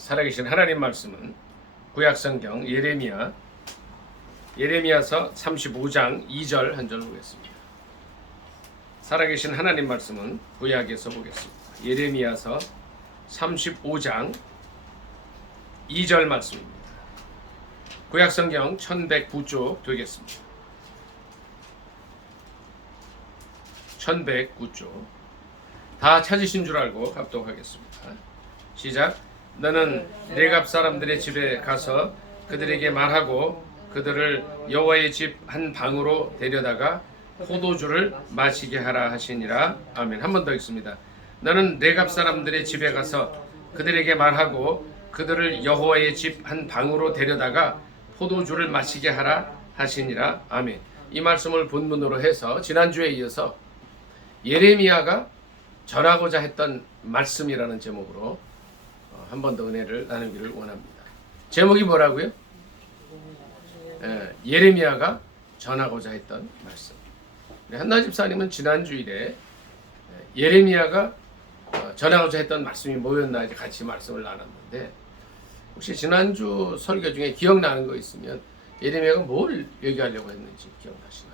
살아계신 하나님 말씀은 구약성경 예레미야서 35장 2절 한 절 보겠습니다. 살아계신 하나님 말씀은 구약에서 보겠습니다. 예레미야서 35장 2절 말씀입니다. 구약성경 1109쪽 되겠습니다. 1109쪽 다 찾으신 줄 알고 합독하겠습니다. 시작. 너는 레갑 사람들의 집에 가서 그들에게 말하고 그들을 여호와의 집 한 방으로 데려다가 포도주를 마시게 하라 하시니라. 아멘. 한 번 더 읽습니다. 너는 레갑 사람들의 집에 가서 그들에게 말하고 그들을 여호와의 집 한 방으로 데려다가 포도주를 마시게 하라 하시니라. 아멘. 이 말씀을 본문으로 해서 지난주에 이어서 예레미야가 전하고자 했던 말씀이라는 제목으로 한 번 더 은혜를 나누기를 원합니다. 제목이 뭐라고요? 예레미야가 전하고자 했던 말씀. 한나 집사님은 지난주일에 예레미야가 전하고자 했던 말씀이 뭐였나 이제 같이 말씀을 나눴는데, 혹시 지난주 설교 중에 기억나는 거 있으면 예레미야가 뭘 얘기하려고 했는지 기억나시나요?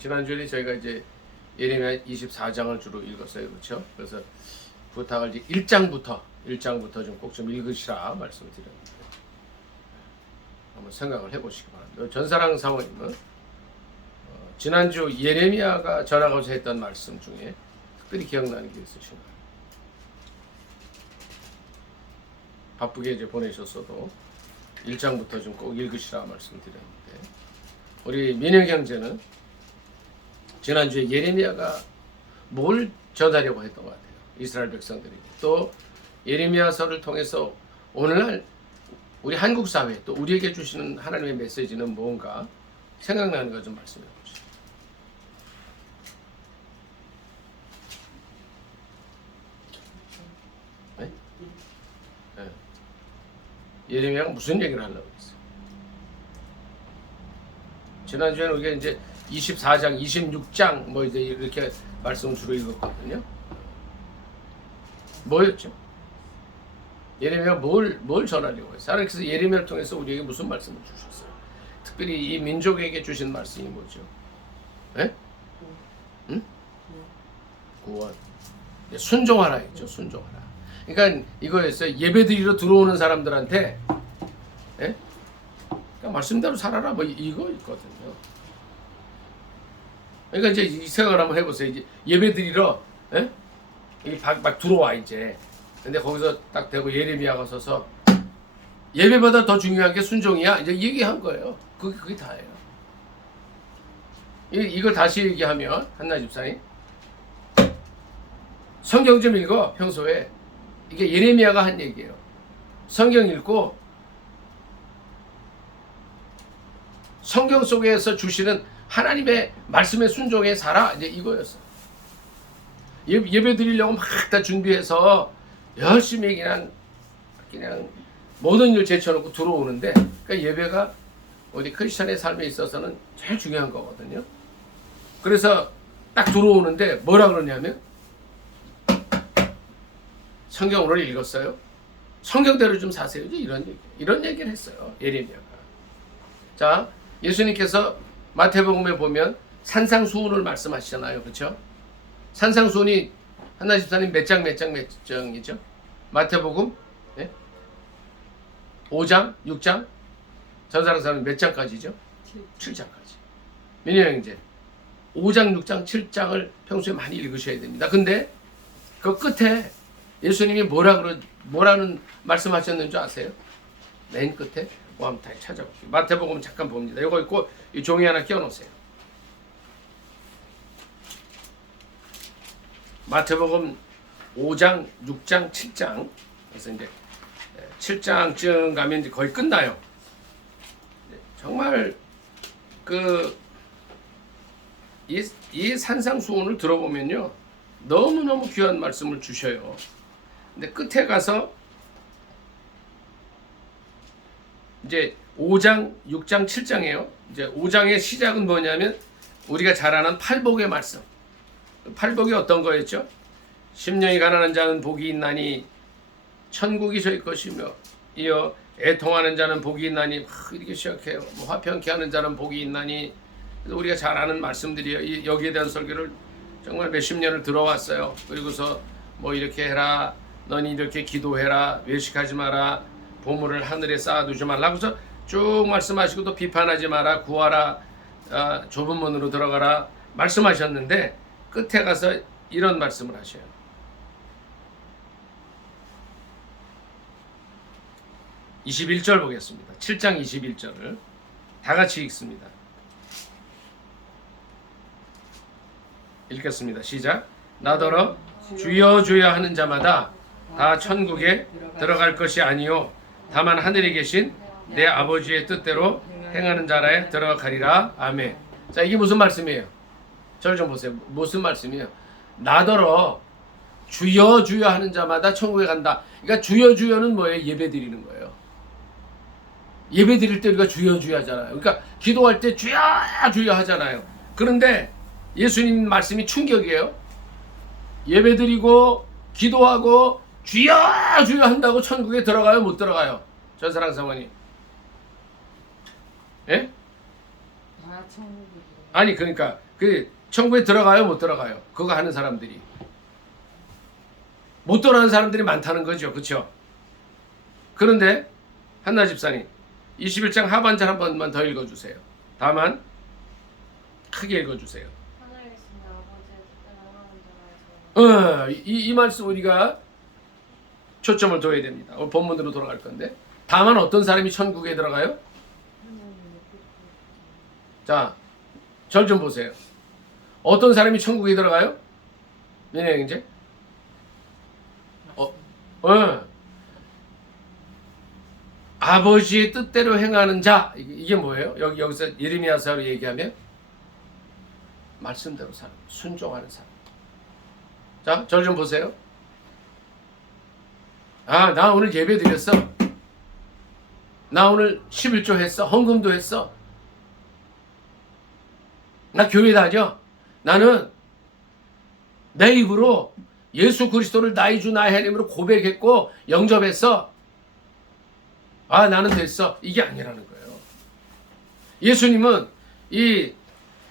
지난주에 저희가 이제 예레미야 24장을 주로 읽었어요. 그렇죠? 그래서 부탁을 이제 1장부터 좀 꼭 좀 읽으시라 말씀을 드렸는데, 한번 생각을 해보시기 바랍니다. 전사랑 사모님은 지난주 예레미야가 전하고자 했던 말씀 중에 특별히 기억나는 게 있으신가요? 바쁘게 이제 보내셨어도 1장부터 좀 꼭 읽으시라 말씀드렸는데, 우리 민영 형제는 지난주에 예레미야가 뭘 전하려고 했던 것 같아요. 이스라엘 백성들이. 또 예레미야서를 통해서 오늘날 우리 한국 사회 또 우리에게 주시는 하나님의 메시지는 뭔가 생각나는 거 좀 말씀해 보시죠. 네? 네. 예레미야가 무슨 얘기를 하려고 했어요? 지난주에는 우리가 이제 24장, 26장 뭐 이제 이렇게 말씀을 주로 읽었거든요. 뭐였죠? 예레미야가 뭘 전하려고 했어요? 하나님께서 예레미야를 통해서 우리에게 무슨 말씀을 주셨어요? 특별히 이 민족에게 주신 말씀이 뭐죠? 예? 응? 구원. 순종하라 했죠. 순종하라. 그러니까 이거였어요. 예배드리러 들어오는 사람들한테, 예? 그러니까 말씀대로 살아라 뭐 이거 있거든요. 그러니까 이제 이 생각을 한번 해보세요. 이제 예배드리러, 예? 막 들어와 이제. 근데 거기서 딱 대고 예레미야가 서서 예배보다 더 중요한 게 순종이야. 이제 얘기한 거예요. 그게 다예요. 이걸 다시 얘기하면 한나 집사님, 성경 좀 읽어. 평소에 이게 예레미야가 한 얘기예요. 성경 읽고 성경 속에서 주시는 하나님의 말씀에 순종해 살아. 이제 이거였어. 예배 드리려고 막 다 준비해서 열심히 그냥 모든 일 제쳐놓고 들어오는데, 그러니까 예배가 우리 크리스천의 삶에 있어서는 제일 중요한 거거든요. 그래서 딱 들어오는데 뭐라 그러냐면, 성경 오늘 읽었어요? 성경대로 좀 사세요. 이런 얘기를 했어요. 예레미야가. 자, 예수님께서 마태복음에 보면 산상수훈을 말씀하시잖아요. 그렇죠? 산상수훈이 한나 집사님 몇 장이죠? 마태복음 5장, 6장? 전사랑 사람 몇 장까지죠? 7장까지. 민현 형제 5장, 6장, 7장을 평소에 많이 읽으셔야 됩니다. 근데 그 끝에 예수님이 뭐라는 말씀하셨는 줄 아세요? 맨 끝에 한번 다시 찾아볼게요. 마태복음 잠깐 봅니다. 이거 있고 이 종이 하나 끼워놓으세요. 마태복음 5장, 6장, 7장. 그래서 이제 7장쯤 가면 이제 거의 끝나요. 정말 이 산상수훈을 들어보면요, 너무너무 귀한 말씀을 주셔요. 근데 끝에 가서 이제 5장, 6장, 7장이에요. 이제 5장의 시작은 뭐냐면 우리가 잘 아는 팔복의 말씀. 팔복이 어떤 거였죠? 심령이 가난한 자는 복이 있나니 천국이 저희 것이며 이어 애통하는 자는 복이 있나니 이렇게 시작해요. 화평케 하는 자는 복이 있나니. 우리가 잘 아는 말씀들이에요. 여기에 대한 설교를 정말 몇십 년을 들어왔어요. 그리고서 뭐 이렇게 해라, 넌 이렇게 기도해라, 외식하지 마라, 보물을 하늘에 쌓아두지 말라. 그래서 쭉 말씀하시고 또 비판하지 마라, 구하라, 좁은 문으로 들어가라 말씀하셨는데 끝에 가서 이런 말씀을 하셔요. 21절 보겠습니다. 7장 21절을 다 같이 읽습니다. 읽겠습니다. 시작. 나더러 주여 주여 하는 자마다 다 천국에 들어갈 것이 아니요 다만 하늘에 계신 내 아버지의 뜻대로 행하는 자라에 들어가리라. 아멘. 자, 이게 무슨 말씀이에요? 저를 좀 보세요. 무슨 말씀이에요? 나더러 주여 주여 하는 자마다 천국에 간다. 그러니까 주여 주여는 뭐예요? 예배 드리는 거예요. 예배 드릴 때 우리가 주여 주여 하잖아요. 그러니까 기도할 때 주여 주여 하잖아요. 그런데 예수님 말씀이 충격이에요. 예배 드리고 기도하고 주여 주여 한다고 천국에 들어가요? 못 들어가요? 전사랑 사모님. 예? 다 천국에 아니 그러니까 그 천국에 들어가요? 못 들어가요? 그거 하는 사람들이. 못 들어가는 사람들이 많다는 거죠. 그렇죠? 그런데 한나 집사님 21장 하반절 한 번만 더 읽어주세요. 다만 크게 읽어주세요. 하늘에 계신 아버지의 뜻대로 행하는 자가 이 말씀 우리가 초점을 둬야 됩니다. 오늘 본문으로 돌아갈 건데 다만 어떤 사람이 천국에 들어가요? 자, 절 좀 보세요. 어떤 사람이 천국에 들어가요? 민혜 형제? 아버지의 뜻대로 행하는 자. 이게 뭐예요? 여기서 예레미야서로 얘기하면 말씀대로 사는, 순종하는 사람. 자, 절 좀 보세요. 아, 나 오늘 예배 드렸어. 나 오늘 11조 했어. 헌금도 했어. 나 교회 다녀. 나는 내 입으로 예수 그리스도를 나의 주 나의 하나님으로 고백했고 영접했어. 아, 나는 됐어. 이게 아니라는 거예요. 예수님은 이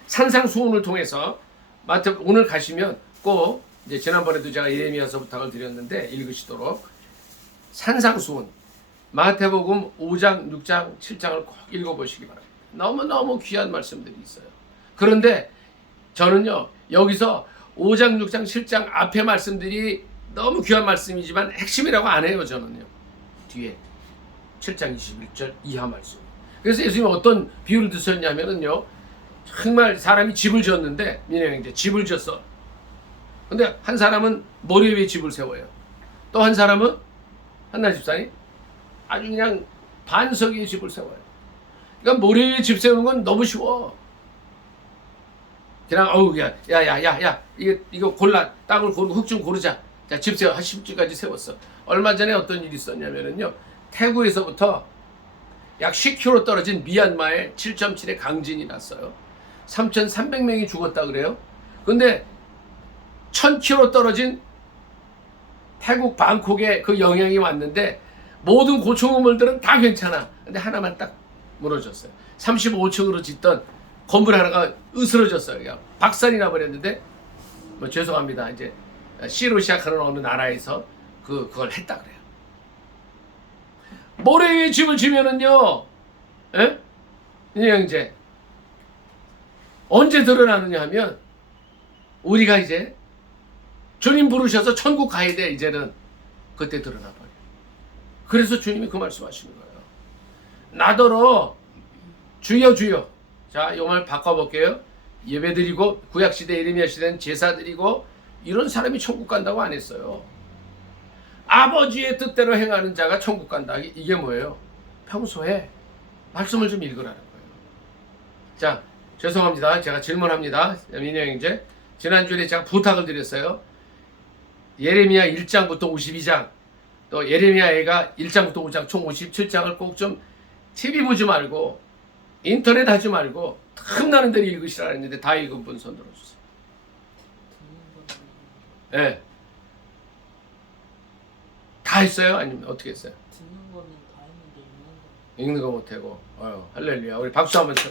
산상수훈을 통해서 오늘 가시면 꼭 이제 지난번에도 제가 예레미야서 부탁을 드렸는데 읽으시도록 산상수훈 마태복음 5장, 6장, 7장을 꼭 읽어보시기 바랍니다. 너무너무 귀한 말씀들이 있어요. 그런데 저는요 여기서 5장, 6장, 7장 앞에 말씀들이 너무 귀한 말씀이지만 핵심이라고 안 해요. 저는요 뒤에 7장 21절 이하 말씀. 그래서 예수님은 어떤 비유를 드셨냐면은요 정말 사람이 집을 지었는데 민영이제 집을 지었어. 근데 한 사람은 머리 위에 집을 세워요. 또 한 사람은 한나 집사님 아주 그냥 반석 위에 집을 세워요. 그러니까 머리 위에 집 세우는 건 너무 쉬워. 그냥 야야야야 이거 골라 땅을 고르고 흙 좀 고르자. 자, 집 세워. 한 10주까지 세웠어. 얼마 전에 어떤 일이 있었냐면은요 태국에서부터 약 10km 떨어진 미얀마에 7.7의 강진이 났어요. 3,300명이 죽었다 그래요. 근데 1,000km 떨어진 태국 방콕에 그 영향이 왔는데 모든 고층 건물들은 다 괜찮아. 근데 하나만 딱 무너졌어요. 35층으로 짓던 건물 하나가 으스러졌어요. 그냥 박살이 나버렸는데 뭐 죄송합니다. 이제 C로 시작하는 어느 나라에서 그걸 했다 그래요. 모래 위에 집을 지면은요, 예? 이제 언제 드러나느냐 하면 우리가 이제 주님 부르셔서 천국 가야 돼. 이제는 그때 드러나 버려. 그래서 주님이 그 말씀하시는 거예요. 나더러 주여 주여. 자, 이 말 바꿔볼게요. 예배드리고 구약시대 예레미야 시대는 제사드리고 이런 사람이 천국 간다고 안 했어요. 아버지의 뜻대로 행하는 자가 천국 간다. 이게 뭐예요? 평소에 말씀을 좀 읽으라는 거예요. 자, 죄송합니다. 제가 질문합니다. 민영이제 지난주에 제가 부탁을 드렸어요. 예레미야 1장부터 52장 또 예레미야가 1장부터 5장 총 57장을 꼭 좀 TV 보지 말고 인터넷 하지 말고 틈나는 대로 읽으시라 했는데 다 읽은 분 손 들어주세요. 예. 네. 다 했어요? 아니면 어떻게 했어요? 듣는 거는 다 했는데 읽는 거 못하고. 할렐루야. 우리 박수 한번 쳐.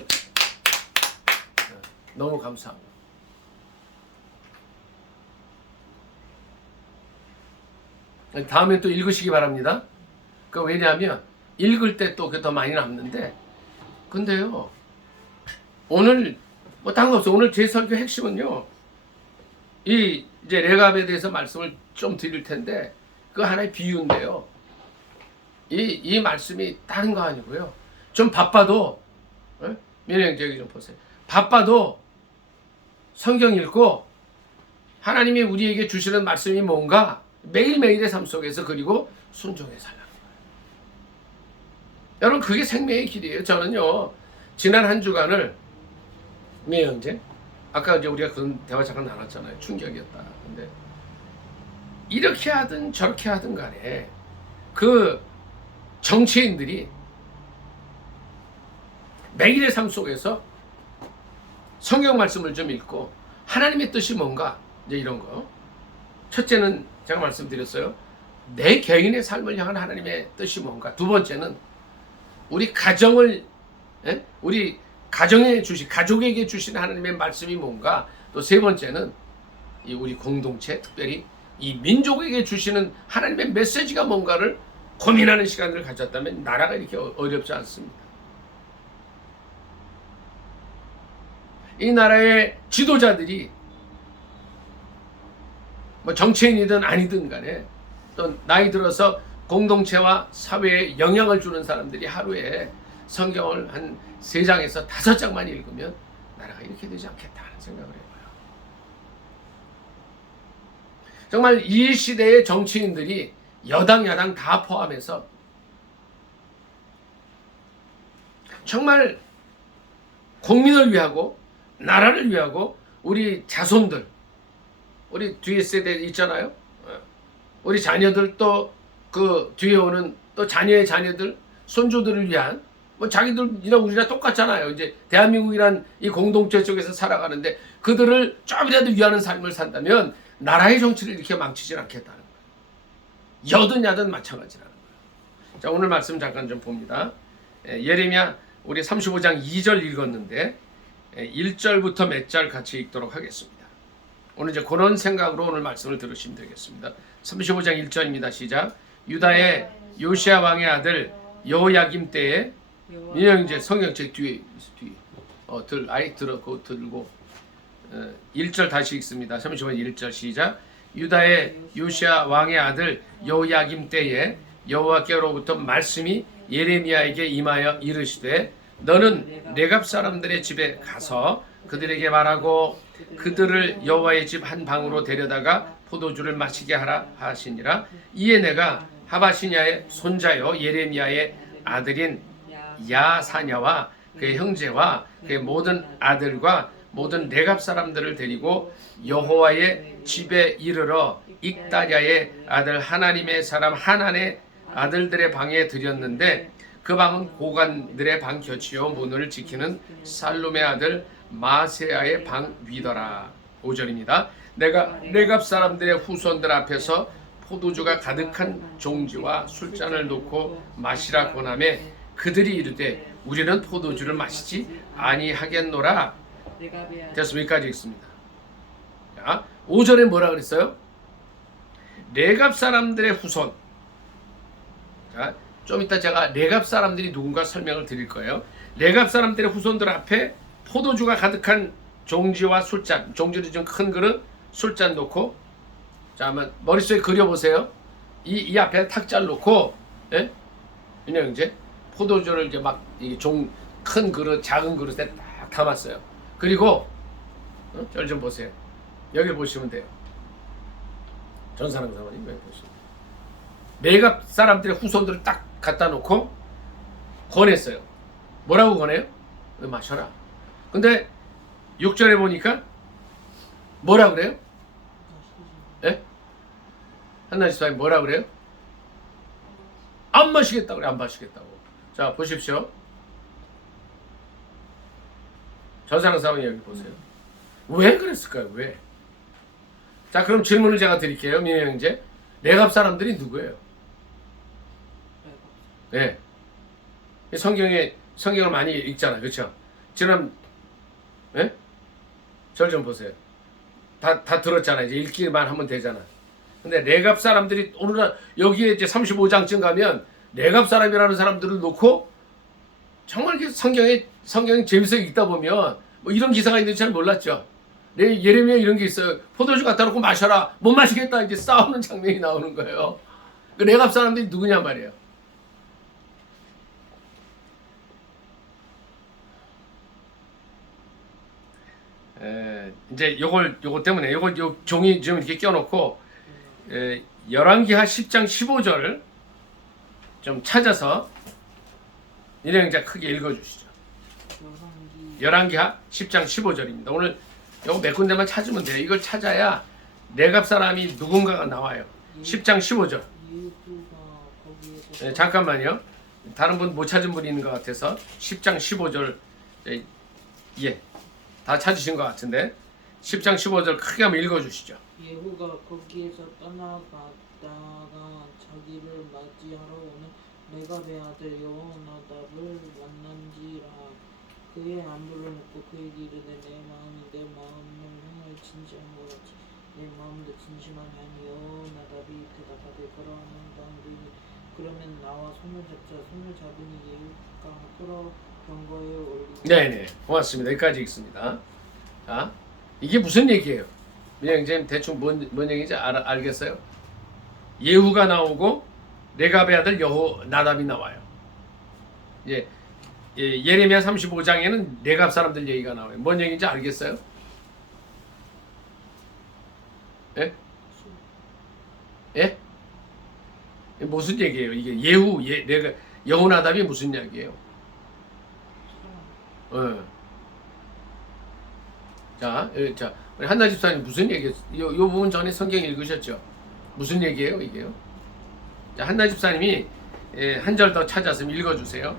너무 감사합니다. 다음에 또 읽으시기 바랍니다. 왜냐하면 읽을 때 또 더 많이 남는데, 근데요 오늘 뭐 다른 거 없어. 오늘 제 설교 핵심은요, 이 이제 레갑에 대해서 말씀을 좀 드릴 텐데, 그 하나의 비유인데요. 이 말씀이 다른 거 아니고요. 좀 바빠도, 민영 저기 좀 보세요. 바빠도 성경 읽고 하나님이 우리에게 주시는 말씀이 뭔가 매일매일의 삶 속에서 그리고 순종해 살라는 거예요. 여러분, 그게 생명의 길이에요. 저는요, 지난 한 주간을 형제 아까 이제 우리가 그런 대화 잠깐 나눴잖아요. 충격이었다. 근데 이렇게 하든 저렇게 하든 간에 그 정치인들이 매일의 삶 속에서 성경 말씀을 좀 읽고 하나님의 뜻이 뭔가 이제 이런 거. 첫째는 제가 말씀드렸어요. 내 개인의 삶을 향한 하나님의 뜻이 뭔가. 두 번째는 우리 가정을, 우리 가정에 가족에게 주신 하나님의 말씀이 뭔가. 또 세 번째는 이 우리 공동체, 특별히 이 민족에게 주시는 하나님의 메시지가 뭔가를 고민하는 시간을 가졌다면 나라가 이렇게 어렵지 않습니다. 이 나라의 지도자들이 뭐 정치인이든 아니든 간에 또 나이 들어서 공동체와 사회에 영향을 주는 사람들이 하루에 성경을 한 3장에서 5장만 읽으면 나라가 이렇게 되지 않겠다 하는 생각을 해봐요. 정말 이 시대의 정치인들이 여당 야당 다 포함해서 정말 국민을 위하고 나라를 위하고 우리 자손들, 우리 뒤에 세대 있잖아요. 우리 자녀들 또 그 뒤에 오는 또 자녀의 자녀들, 손주들을 위한 뭐 자기들이나 우리나 똑같잖아요. 이제 대한민국이란 이 공동체 속에서 살아가는데 그들을 좀이라도 위하는 삶을 산다면 나라의 정치를 이렇게 망치질 않겠다는 거예요. 여든 야든 마찬가지라는 거예요. 자, 오늘 말씀 잠깐 좀 봅니다. 예레미야 우리 35장 2절 읽었는데 1절부터 몇 절 같이 읽도록 하겠습니다. 오늘 이제 그런 생각으로 오늘 말씀을 들으시면 되겠습니다. 35장 1절입니다. 시작. 유다의 요시야 왕의 아들 여호야김 때에 민영 이제 성경책 뒤에 그거 들고 1절 다시 읽습니다. 35장 1절 시작. 유다의 요시야 왕의 아들 여호야김 때에 여호와께로부터 말씀이 예레미야에게 임하여 이르시되 너는 네갑 사람들의 집에 가서 그들에게 말하고 그들을 여호와의 집 한 방으로 데려다가 포도주를 마시게 하라 하시니라. 이에 내가 하바시냐의 손자요 예레미야의 아들인 야사냐와 그의 형제와 그의 모든 아들과 모든 네갑 사람들을 데리고 여호와의 집에 이르러 익다랴의 아들 하나님의 사람 하난의 아들들의 방에 들였는데 그 방은 고관들의 방 곁이요 문을 지키는 살룸의 아들 마세야의 방 위더라. 5절입니다. 내가 네갑 사람들의 후손들 앞에서 포도주가 가득한 종지와 술잔을 놓고 마시라 권하매 그들이 이르되 우리는 포도주를 마시지 아니하겠노라. 됐습니다. 여기까지 읽습니다. 자, 5절에 뭐라 그랬어요? 네갑 사람들의 후손. 자, 좀 이따 제가 레갑 사람들이 누군가 설명을 드릴 거예요. 레갑 사람들의 후손들 앞에 포도주가 가득한 종지와 술잔, 종지를 좀 큰 그릇, 술잔 놓고, 자, 한번 머릿속에 그려보세요. 이 앞에 탁자를 놓고, 예? 그냥 이제 포도주를 이제 막 큰 그릇, 작은 그릇에 딱 담았어요. 그리고 저를 좀 보세요. 여기 보시면 돼요. 전사랑 사모님 여기 보시면. 네갑 사람들의 후손들을 딱 갖다 놓고 권했어요. 뭐라고 권해요? 마셔라. 근데 6절에 보니까 뭐라 그래요? 예? 한나지 사님 뭐라 그래요? 안 마시겠다고 그래. 안 마시겠다고. 자, 보십시오. 전사랑 사모님 여기 보세요. 왜 그랬을까요? 왜? 자, 그럼 질문을 제가 드릴게요. 민혜 형제. 레갑 사람들이 누구예요? 네. 성경을 많이 읽잖아. 그렇죠? 지금 예? 절 좀 보세요. 다 들었잖아. 이제 읽기만 하면 되잖아. 근데 레갑 사람들이 오늘 여기에 이제 35장쯤 가면 레갑 사람이라는 사람들을 놓고 정말 이렇게 성경이 재밌어 읽다 보면 뭐 이런 기사가 있는지 잘 몰랐죠. 예레미야 이런 게 있어요. 포도주 갖다 놓고 마셔라. 못 마시겠다. 이제 싸우는 장면이 나오는 거예요. 그 레갑 사람들이 누구냐 말이에요. 이제 요거 때문에 요 종이 좀 이렇게 껴놓고 열왕기하 10장 15절 좀 찾아서 일행자 크게 읽어주시죠. 열왕기하 10장 15절입니다. 오늘 요거 몇 군데만 찾으면 돼요. 이걸 찾아야 레갑 사람이 누군가가 나와요. 10장 15절. 잠깐만요. 다른 분 못 찾은 분이 있는 것 같아서 10장 15절 다 찾으신 것 같은데 10장 15절 크게 한번 읽어주시죠. 예후가 거기에서 떠나갔다가 자기를 맞이하러 오는 레갑의 아들 여호나답을 만난지라. 그의 안부를 묻고 그에게 이르되 내 마음이 내 마음을 향하여 진지한 것 같이 내 마음도 진심하니 여호나답이 대답하되 그러면 나와 손을 잡자. 손을 잡으니 예후가 끌어 경거에 올리고. 네네, 고맙습니다. 여기까지 읽습니다. 자, 이게 무슨 얘기예요? 그냥 이제 대충 뭔 얘기인지 알겠어요? 예후가 나오고 레갑의 아들 여호나답이 나와요. 이제 예레미야 35장에는 레갑 사람들 얘기가 나와요. 뭔 얘기인지 알겠어요? 예? 예? 무슨 얘기예요? 이게 여호나답이 무슨 얘기예요? 자, 우리 한나 집사님 무슨 얘기예요? 요 부분 전에 성경 읽으셨죠? 무슨 얘기예요, 이게요? 자, 한나 집사님이 한 절 더 찾아서 읽어주세요.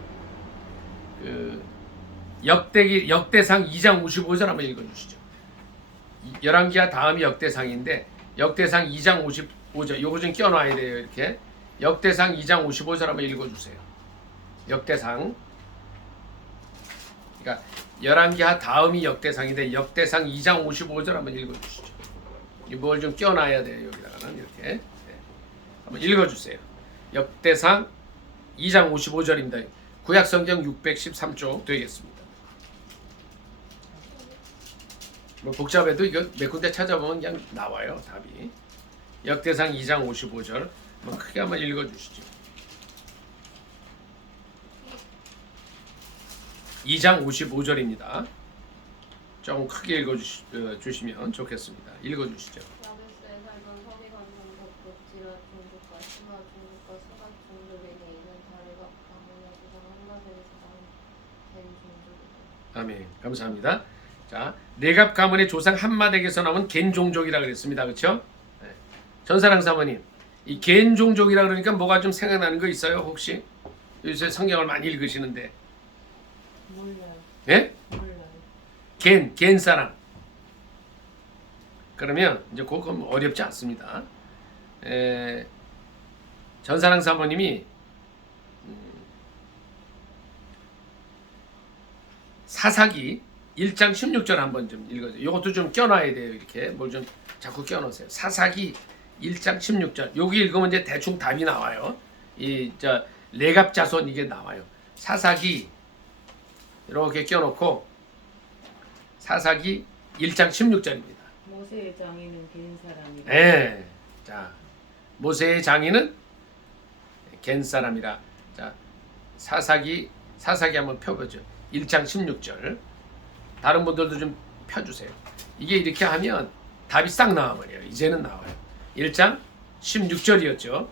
역대상 2장 55절 한번 읽어주시죠. 열왕기하 다음이 역대상인데 역대상 2장 55절 요거 좀 껴놔야 돼요. 이렇게 역대상 2장 55절 한번 읽어주세요. 역대상, 그러니까 열왕기하 다음이 역대상인데 역대상 2장 55절 한번 읽어주시죠. 뭘 좀 껴놔야 돼요. 여기다가는 이렇게 한번 읽어주세요. 역대상 2장 55절입니다. 구약성경 613쪽 되겠습니다. 뭐 복잡해도 이거 몇 군데 찾아보면 그냥 나와요. 답이. 역대상 2장 55절 한번 크게 한번 읽어주시죠. 2장 55절입니다. 조금 크게 읽어주시면 좋겠습니다. 읽어주시죠. 야베스에 살던 서기관들과 곱지라 종족과 시마 종족과 스가 종족에게 있는 다르가 가문의 조상 한가세에서 나온 겐 종족이다. 아멘. 감사합니다. 자, 레갑 가문의 조상 한마덱에서 나온 겐 종족이라 그랬습니다. 그렇죠? 네. 전사랑 사모님, 이 겐 종족이라 그러니까 뭐가 좀 생각나는 거 있어요? 혹시 요새 성경을 많이 읽으시는데? 몰라요. 예? 몰라요. 겐 사람. 그러면 이제 그건 어렵지 않습니다. 전사랑 사모님이 사사기 1장 16절 한번 좀 읽어주세요. 이것도 좀 껴놔야 돼요. 이렇게 뭘 좀 자꾸 껴놓으세요. 사사기 1장 16절. 여기 읽으면 이제 대충 답이 나와요. 레갑 자손 이게 나와요. 사사기 이렇게 껴놓고 사사기 1장 16절입니다. 모세의 장인은 겐 사람이라. 네. 자, 모세의 장인은 겐 사람이라. 자, 사사기 한번 펴보죠. 1장 16절. 다른 분들도 좀 펴주세요. 이게 이렇게 하면 답이 싹 나와버려요. 이제는 나와요. 1장 16절이었죠.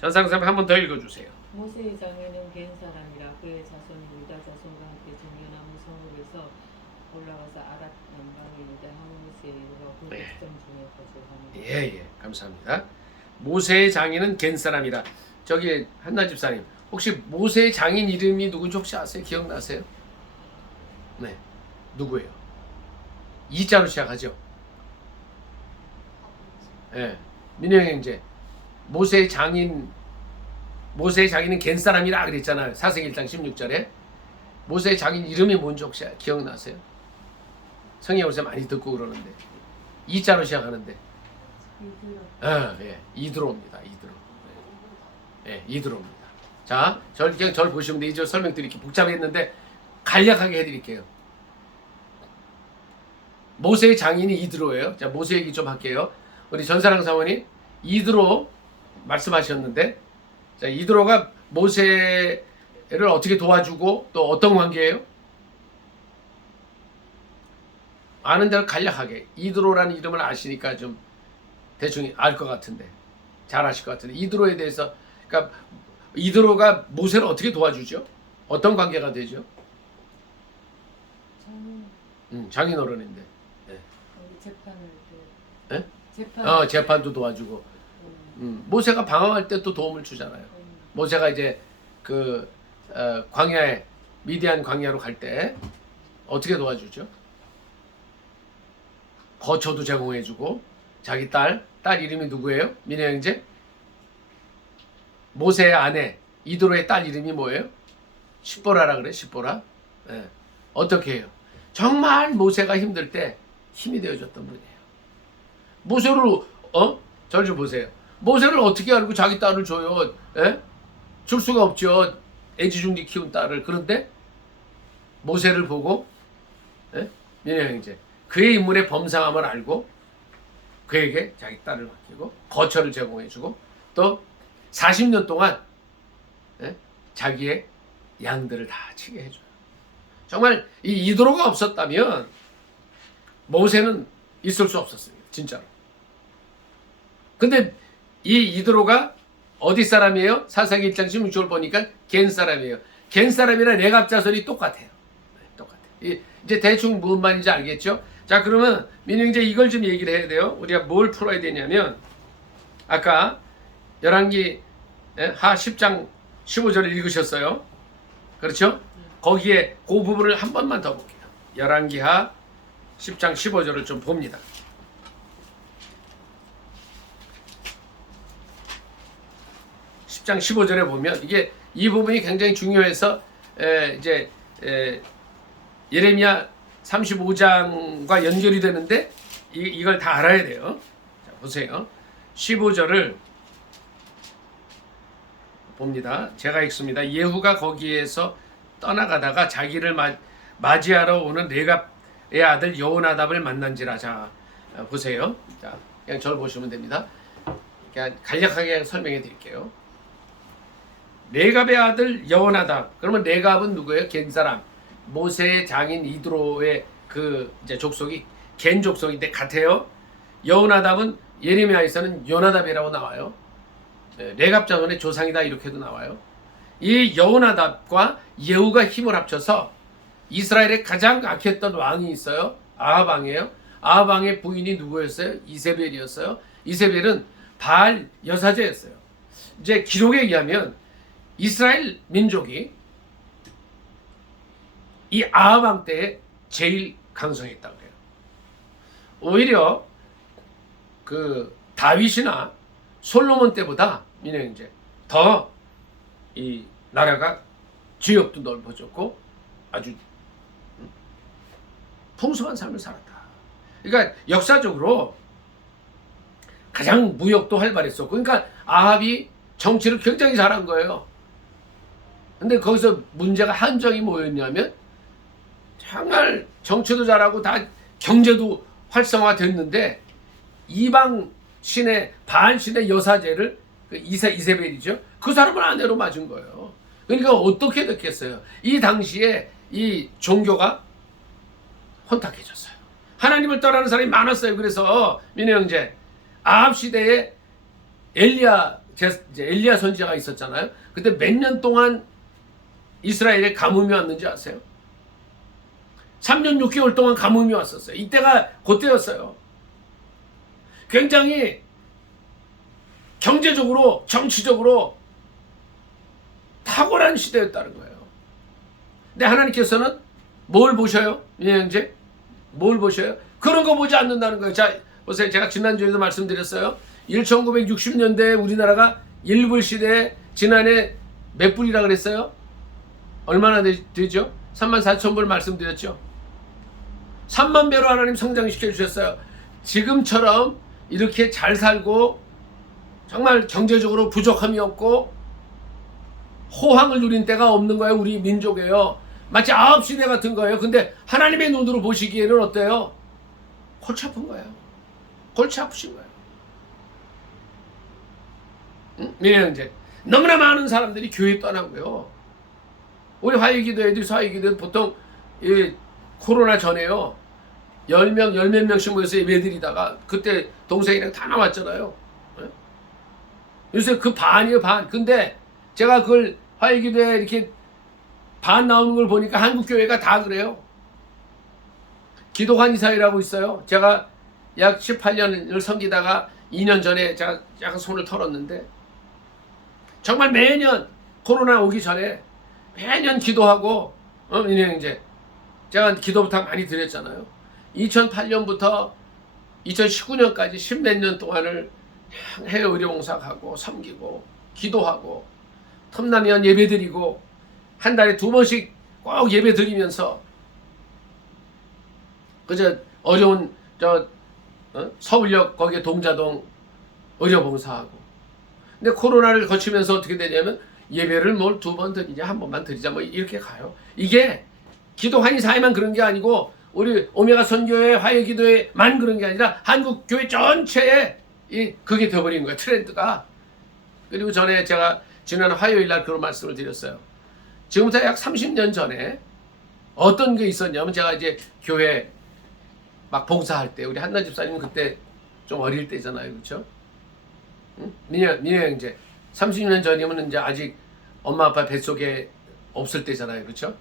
전상사님 한번 더 읽어주세요. 모세의 장인은 겐 사람이라. 그의 자손이 유다 자손과 함께 증거나무 성읍에서 올라가서 아랏 남방에 있는데 하모스의 이루가 그 네. 백성 중에 거주하니. 예, 감사합니다. 모세의 장인은 겐 사람이라. 저기 한나 집사님, 혹시 모세의 장인 이름이 누군지 혹시 아세요? 기억나세요? 네. 누구예요? 이자로 시작하죠. 예. 민영 형제. 모세의 장인은 겐 사람이라 그랬잖아요. 사사기 1장 16절에. 모세의 장인 이름이 뭔지 혹시 기억나세요? 성경 요새 많이 듣고 그러는데. 이자로 시작하는데. 예, 이드로입니다. 이드로. 예, 이드로입니다. 자, 그냥 절 보시면 돼. 이제 설명드릴게요. 복잡했는데 간략하게 해드릴게요. 모세의 장인이 이드로예요. 자, 모세 얘기 좀 할게요. 우리 전사랑 사모님 이드로 말씀하셨는데, 자, 이드로가 모세를 어떻게 도와주고 또 어떤 관계예요? 아는 대로 간략하게. 이드로라는 이름을 아시니까 좀 대충 알 것 같은데, 잘 아실 것 같은데, 이드로에 대해서, 그러니까 이드로가 모세를 어떻게 도와주죠? 어떤 관계가 되죠? 장인 어른인데. 재판을 예? 재판. 재판도 도와주고. 모세가 방황할 때 또 도움을 주잖아요. 모세가 이제 그 광야에, 미디안 광야로 갈 때 어떻게 도와주죠? 거처도 제공해주고, 자기 딸 이름이 누구예요? 민혜 형제? 모세의 아내 이드로의 딸 이름이 뭐예요? 십보라라 그래. 십보라. 예. 어떻게 해요? 정말 모세가 힘들 때 힘이 되어줬던 분이에요. 모세를 절 좀 보세요. 모세를 어떻게 알고 자기 딸을 줘요? 예? 줄 수가 없죠. 애지중지 키운 딸을. 그런데 모세를 보고, 예? 민혜 형제, 그의 인물의 범상함을 알고 그에게 자기 딸을 맡기고 거처를 제공해주고 또 40년 동안, 예? 자기의 양들을 다 치게 해줘요. 정말 이 이드로가 없었다면 모세는 있을 수 없었습니다. 진짜로. 근데 이 이드로가 어디 사람이에요? 사사기 1장 16절 보니까 겐 사람이에요. 겐 사람이랑 레갑 자손이 똑같아요. 똑같아요. 이제 대충 무슨 말인지 알겠죠? 자, 그러면 민영제 이걸 좀 얘기를 해야 돼요. 우리가 뭘 풀어야 되냐면, 아까 열왕기 하 10장 15절을 읽으셨어요. 그렇죠? 거기에 그 부분을 한 번만 더 볼게요. 열왕기 하 10장 15절을 좀 봅니다. 10장 15절에 보면 이 부분이 굉장히 중요해서 예레미야 35장과 연결이 되는데 이걸 다 알아야 돼요. 자, 보세요. 15절을 봅니다. 제가 읽습니다. 예후가 거기에서 떠나가다가 자기를 맞이하러 오는 레갑의 아들 여호나답을 만난지라. 자, 보세요. 자, 그냥 저를 보시면 됩니다. 그냥 간략하게 설명해 드릴게요. 레갑의 아들 여호나답. 그러면 레갑은 누구예요? 겐 사람. 모세의 장인 이드로의 그 이제 족속이 겐 족속인데 같아요. 여호나답은 예레미야에서는 요나답이라고 나와요. 레갑 자손의 조상이다 이렇게도 나와요. 이 여호나답과 예후가 힘을 합쳐서 이스라엘의 가장 악했던 왕이 있어요. 아합 왕이에요. 아합 왕의 부인이 누구였어요? 이세벨이었어요. 이세벨은 바알 여사제였어요. 이제 기록에 의하면 이스라엘 민족이 이 아합 왕 때에 제일 강성했다고 해요. 오히려 그 다윗이나 솔로몬 때보다 민영제 더 이 나라가 지역도 넓어졌고 아주 풍성한 삶을 살았다. 그러니까 역사적으로 가장 무역도 활발했었고, 그러니까 아합이 정치를 굉장히 잘한 거예요. 근데 거기서 문제가 한정이 뭐였냐면 정말 정치도 잘하고 다 경제도 활성화됐는데 이방 신의 바알 신의 여사제를 이세벨이죠. 그 사람을 아내로 맞은 거예요. 그러니까 어떻게 됐겠어요? 이 당시에 이 종교가 혼탁해졌어요. 하나님을 떠나는 사람이 많았어요. 그래서 민혜 형제, 아합 시대에 엘리야 선지자가 있었잖아요. 근데 몇 년 동안 이스라엘에 가뭄이 왔는지 아세요? 3년 6개월 동안 가뭄이 왔었어요. 이때가 그때였어요. 굉장히 경제적으로 정치적으로 탁월한 시대였다는 거예요. 근데 하나님께서는 뭘 보셔요? 민영제? 뭘 보셔요? 그런 거 보지 않는다는 거예요. 자, 보세요. 제가 지난주에도 말씀드렸어요. 1960년대에 우리나라가 일불 시대에 지난해 몇 불이라 그랬어요? 얼마나 되죠? 34,000불 말씀드렸죠. 3만 배로 하나님 성장시켜 주셨어요. 지금처럼 이렇게 잘 살고 정말 경제적으로 부족함이 없고 호황을 누린 때가 없는 거예요. 우리 민족에요. 마치 9시대 같은 거예요. 근데 하나님의 눈으로 보시기에는 어때요? 골치 아픈 거예요. 골치 아프신 거예요. 응? 민영제. 너무나 많은 사람들이 교회 떠나고요. 우리 화요기도회도 화요기도회 보통 이 코로나 전에요. 10명, 10몇 명씩 모여서 예배드리다가 그때 동생이랑 다 나왔잖아요. 네? 요새 그 반이에요, 반. 근데 제가 그걸 화요기도회 이렇게 반 나오는 걸 보니까 한국교회가 다 그래요. 기도관 이사회라고 있어요. 제가 약 18년을 섬기다가 2년 전에 제가 약간 손을 털었는데 정말 매년 코로나 오기 전에 매년 기도하고 이제 제가 기도 부탁 많이 드렸잖아요. 2008년부터 2019년까지 10몇 년 동안을 해외 의료봉사하고 섬기고 기도하고 틈나면 예배드리고 한 달에 2번씩 꼭 예배드리면서 그저 어려운 서울역 거기에 동자동 의료봉사하고 근데 코로나를 거치면서 어떻게 되냐면 예배를 뭘 2번 드리냐 1번만 드리자 뭐 이렇게 가요. 이게 기도환희 사회만 그런 게 아니고 우리 오메가 선교회 화요기도회만 그런 게 아니라 한국 교회 전체에 그게 되어버린 거야 트렌드가. 그리고 전에 제가 지난 화요일 날 그런 말씀을 드렸어요. 지금부터 약 30년 전에 어떤 게 있었냐면 제가 이제 교회 막 봉사할 때 우리 한나 집사님 그때 좀 어릴 때잖아요, 그렇죠? 응? 민혜 형제 30년 전이면 이제 아직 엄마 아빠 뱃속에 없을 때잖아요, 그렇죠?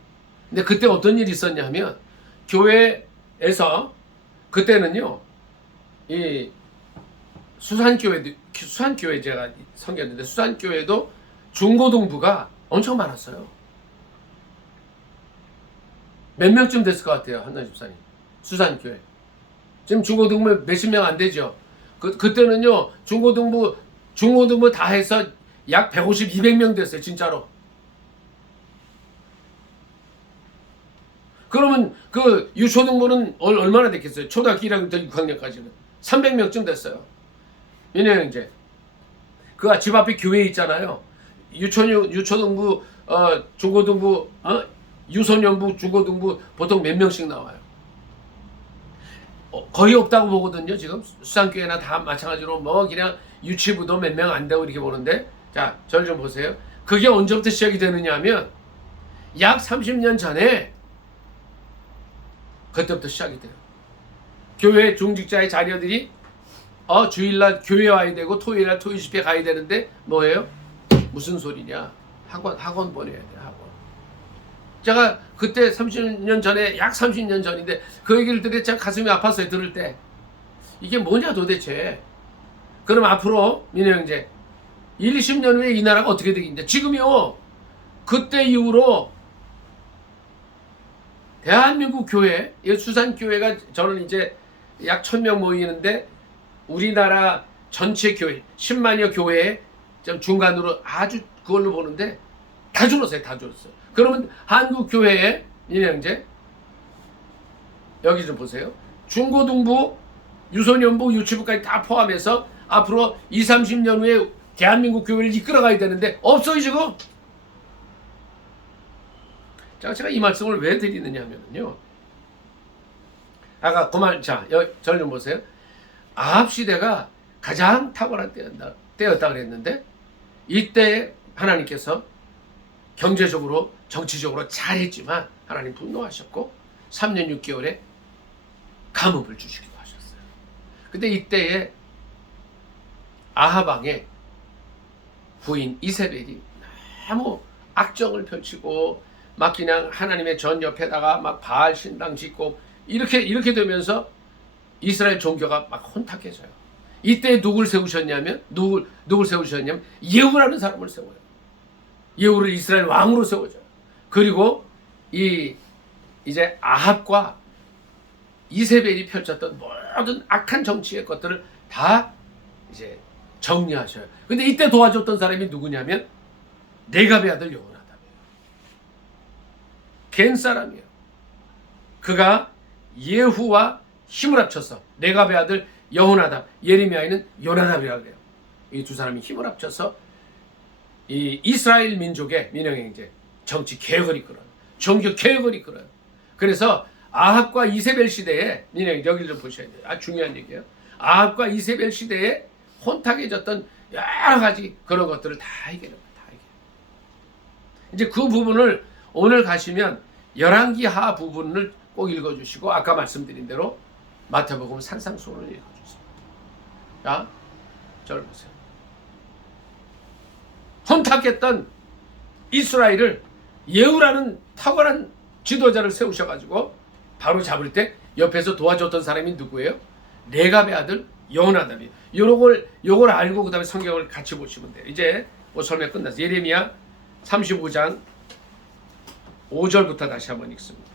근데 그때 어떤 일이 있었냐 하면 교회에서 그때는요 이 수산교회 제가 섬겼는데 수산교회도 중고등부가 엄청 많았어요. 몇 명쯤 됐을 것 같아요, 한나 집사님. 수산교회. 지금 중고등부 몇십 명 안 되죠. 그때는요 중고등부 다 해서 약 150, 200명 됐어요, 진짜로. 그러면 그 유초등부는 얼마나 됐겠어요? 초등학교 1학년부터 6학년까지는 300명쯤 됐어요. 왜냐면 이제 그 집 앞에 교회 있잖아요. 유초등부, 중고등부, 유소년부, 중고등부 보통 몇 명씩 나와요. 거의 없다고 보거든요. 지금 수산교회나 다 마찬가지로 뭐 그냥 유치부도 몇 명 안 되고 이렇게 보는데 자, 저를 좀 보세요. 그게 언제부터 시작이 되느냐 하면 약 30년 전에 그때부터 시작이 돼요. 교회 중직자의 자녀들이 주일날 교회 와야 되고 토요일날 토요 집회 가야 되는데 뭐예요? 무슨 소리냐? 학원 보내야 돼, 학원. 제가 그때 30년 전에 약 30년 전인데 그 얘기를 들을 때 참 가슴이 아팠어요. 들을 때 이게 뭐냐 도대체. 그럼 앞으로 민혜 형제 1, 20년 후에 이 나라가 어떻게 되겠냐. 지금요 그때 이후로 대한민국 교회, 수산교회가 저는 이제 약 1000명 모이는데 우리나라 전체 교회 10만여 교회에 좀 중간으로 아주 그걸로 보는데 다 줄었어요. 다 줄었어요. 그러면 한국 교회에 민혜 형제 여기 좀 보세요. 중고등부, 유소년부, 유치부까지 다 포함해서 앞으로 20, 30년 후에 대한민국 교회를 이끌어가야 되는데 없어요 지금. 제가 이 말씀을 왜 드리느냐 하면요. 아까 그말 자, 저를 좀 보세요. 아합 시대가 가장 탁월한 때였다 그랬는데 이때 하나님께서 경제적으로 정치적으로 잘했지만 하나님 분노하셨고 3년 6개월에 감업을 주시기도 하셨어요. 근데 이때에 아합 왕의 부인 이세벨이 너무 악정을 펼치고 막 그냥 하나님의 전 옆에다가 막 바알 신당 짓고 이렇게 되면서 이스라엘 종교가 막 혼탁해져요. 이때 누굴 세우셨냐면 누굴 세우셨냐면 예후라는 사람을 세워요. 예후를 이스라엘 왕으로 세워줘요. 그리고 이 이제 아합과 이세벨이 펼쳤던 모든 악한 정치의 것들을 다 이제 정리하셔요. 근데 이때 도와줬던 사람이 누구냐면 레갑의 아들 여호나답이에요. 겐 사람이에요. 그가 예후와 힘을 합쳐서 레갑의 아들 여호나답, 예레미야에는 요나답이라고 해요. 이 두 사람이 힘을 합쳐서 이 이스라엘 민족의 민영행제 정치 개혁을 이끌어요. 종교 개혁을 이끌어요. 그래서 아합과 이세벨 시대에 민영행제 여기를 좀 보셔야 돼요. 아주 중요한 얘기예요. 아합과 이세벨 시대에 혼탁해졌던 여러 가지 그런 것들을 다 해결합니다. 다 해결. 이제 그 부분을 오늘 가시면 열왕기하 부분을 꼭 읽어주시고 아까 말씀드린 대로 마태복음 산상수훈을 읽어주세요. 자, 저를 보세요. 혼탁했던 이스라엘을 예후라는 탁월한 지도자를 세우셔가지고 바로 잡을 때 옆에서 도와줬던 사람이 누구예요? 레갑의 아들 여호나답이에요. 요걸 알고 그 다음에 성경을 같이 보시면 돼요. 이제 설명 끝났어요. 예레미야 35장 5절부터 다시 한번 읽습니다.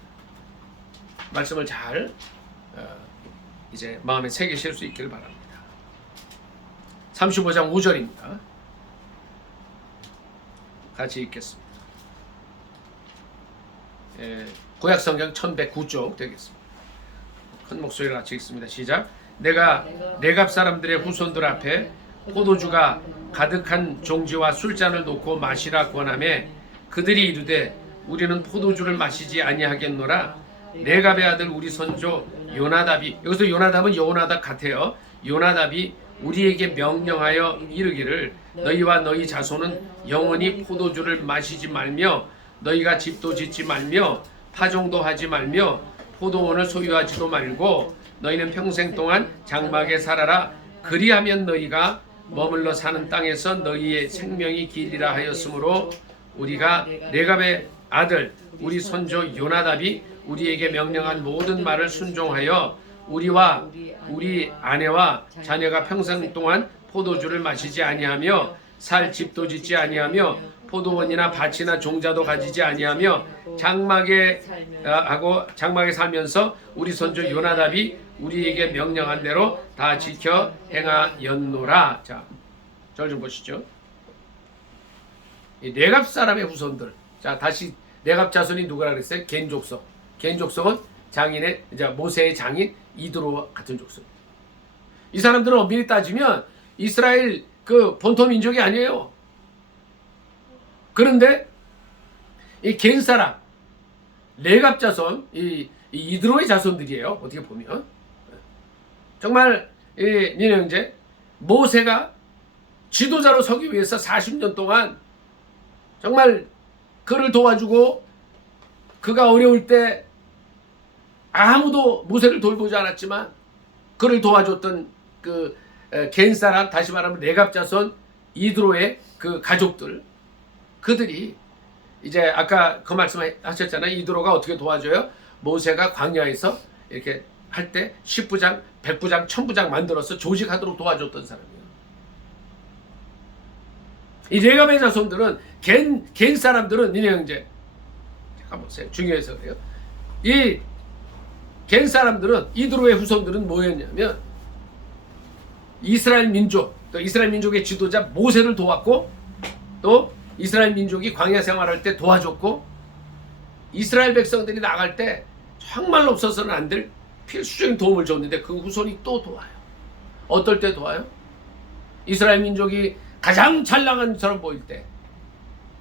말씀을 잘 이제 마음에 새기실 수 있기를 바랍니다. 35장 5절입니다. 같이 읽겠습니다. 구약성경 1109쪽 되겠습니다. 큰 목소리로 같이 읽습니다. 시작. 내가 레갑 사람들의 후손들 앞에 포도주가 가득한 종지와 술잔을 놓고 마시라 권하매 그들이 이르되 우리는 포도주를 마시지 아니하겠노라. 레갑의 아들 우리 선조 요나답이, 여기서 요나답은 여호나답 같아요. 요나답이 우리에게 명령하여 이르기를 너희와 너희 자손은 영원히 포도주를 마시지 말며 너희가 집도 짓지 말며 파종도 하지 말며 포도원을 소유하지도 말고 너희는 평생 동안 장막에 살아라. 그리하면 너희가 머물러 사는 땅에서 너희의 생명이 길이라 하였으므로 우리가 레갑의 아들 우리 선조 요나답이 우리에게 명령한 모든 말을 순종하여 우리와 우리 아내와 자녀가 평생 동안 포도주를 마시지 아니하며 살 집도 짓지 아니하며 포도원이나 밭이나 종자도 가지지 아니하며 장막에 살면서 우리 선조 요나답이 우리에게 명령한 대로 다 지켜 행하였노라. 자, 절 좀 보시죠. 이 레갑 사람의 후손들. 자, 다시 레갑 자손이 누구라 그랬어요? 겐 족속. 겐 족속은 장인의 이제 모세의 장인 이드로와 같은 족속. 이 사람들은 엄밀히 따지면 이스라엘 그 본토 민족이 아니에요. 그런데 이 겐 사람 레갑 자손 이 이드로의 자손들이에요. 어떻게 보면 정말 이 형제 모세가 지도자로 서기 위해서 40년 동안 정말 그를 도와주고 그가 어려울 때 아무도 모세를 돌보지 않았지만 그를 도와줬던 그 겐 사람, 다시 말하면 레갑 자손 이드로의 그 가족들, 그들이 이제 아까 그 말씀하셨잖아요. 이드로가 어떻게 도와줘요? 모세가 광야에서 이렇게 할 때 10부장, 100부장, 1000부장 만들어서 조직하도록 도와줬던 사람이에요. 이 레갑의 자손들은 겐 사람들은 니네 형제 잠깐 보세요. 중요해서 그래요. 이 겐 사람들은 이드로의 후손들은 뭐였냐면 이스라엘 민족, 또 이스라엘 민족의 지도자 모세를 도왔고 또 이스라엘 민족이 광야 생활할 때 도와줬고 이스라엘 백성들이 나갈 때 정말로 없어서는 안 될 필수적인 도움을 줬는데 그 후손이 또 도와요. 어떨 때 도와요? 이스라엘 민족이 가장 찬란한 것처럼 보일 때